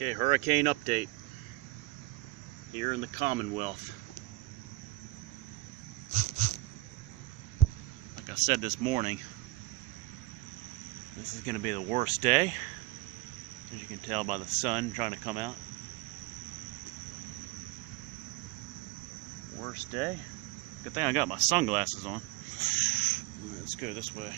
Okay, hurricane update here in the Commonwealth. Like I said this morning, this is going to be the worst day, as you can tell by the sun trying to come out. Worst day. Good thing I got my sunglasses on. Right, let's go this way.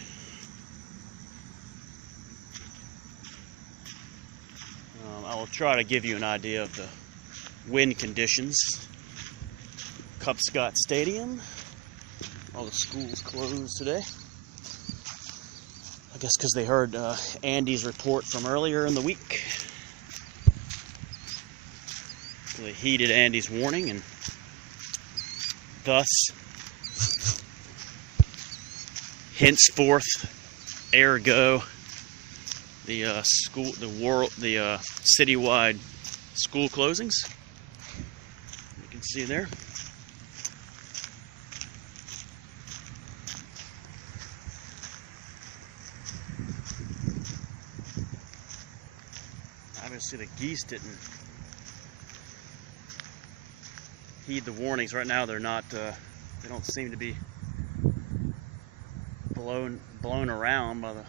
I will try to give you an idea of the wind conditions. Cub Scott Stadium. All the schools closed today. I guess because they heard Andy's report from earlier in the week. So they heeded Andy's warning, and thus, henceforth, ergo, the citywide school closings. You can see there. Obviously, the geese didn't heed the warnings. Right now, they're not. They don't seem to be blown around by the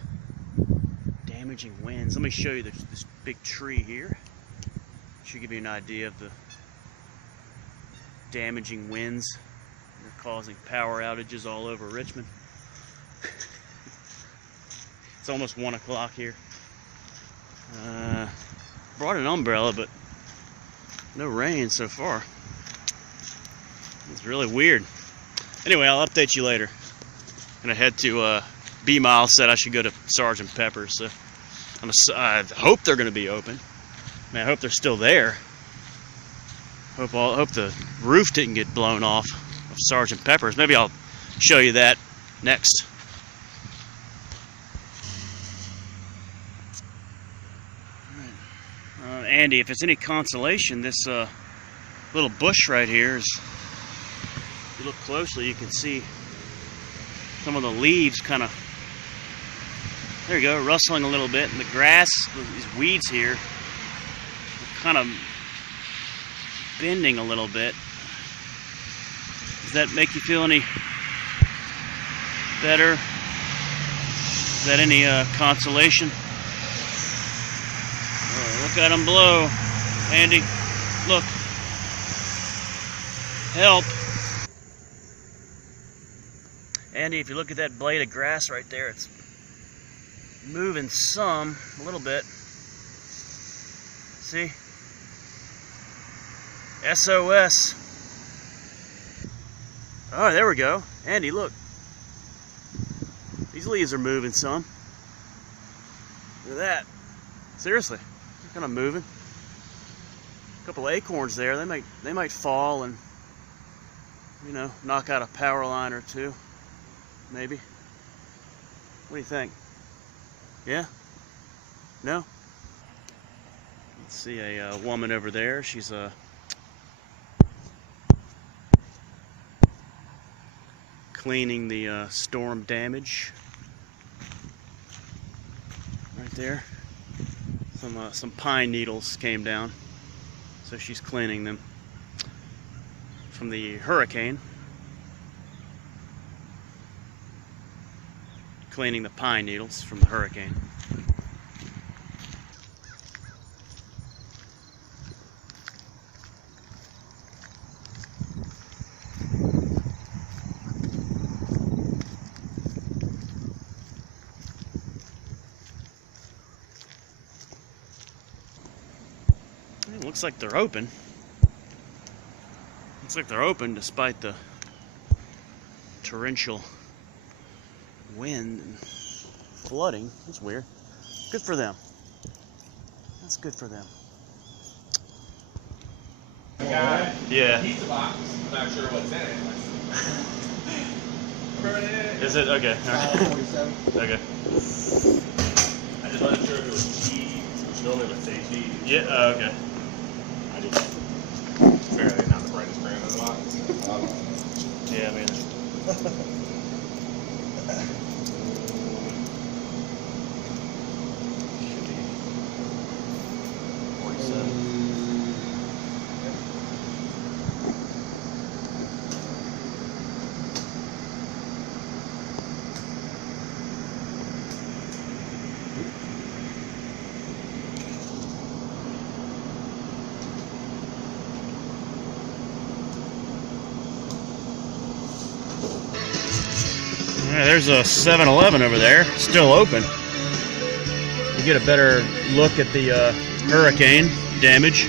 damaging winds. Let me show you this big tree here. Should give you an idea of the damaging winds. They're causing power outages all over Richmond. It's almost 1 o'clock here. Brought an umbrella, but no rain so far. It's really weird. Anyway, I'll update you later. I'm gonna head to B-Mile. Said I should go to Sergeant Pepper's, so I hope they're gonna be open. I mean, I hope they're still there. Hope the roof didn't get blown off of Sergeant Pepper's. Maybe I'll show you that next. Andy, if it's any consolation, this little bush right here is, if you look closely, you can see some of the leaves kind of, there you go, rustling a little bit, and the grass, these weeds here, are kind of bending a little bit. Does that make you feel any better? Is that any consolation? Oh, look at them blow, Andy. Look. Help. Andy, if you look at that blade of grass right there, it's moving a little bit. See? SOS. Oh, there we go. Andy, look. These leaves are moving some. Look at that. Seriously, they're kind of moving. A couple acorns there. They might fall and, you know, knock out a power line or two. Maybe. What do you think? Yeah? No? Let's see a woman over there. She's cleaning the storm damage. Right there. Some pine needles came down, so she's cleaning them from the hurricane. Cleaning the pine needles from the hurricane. It looks like they're open. Looks like they're open despite the torrential wind and flooding. That's weird. Good for them. That's good for them. Yeah. Pizza box. I'm not sure what's in it. Is it? Okay. Okay. I just wasn't sure if it was cheese, which normally would say cheese. Yeah. Okay. I just apparently not the brightest brand in the box. Yeah, I mean. Should be 47. Yeah, there's a 7-Eleven over there, still open. You get a better look at the hurricane damage.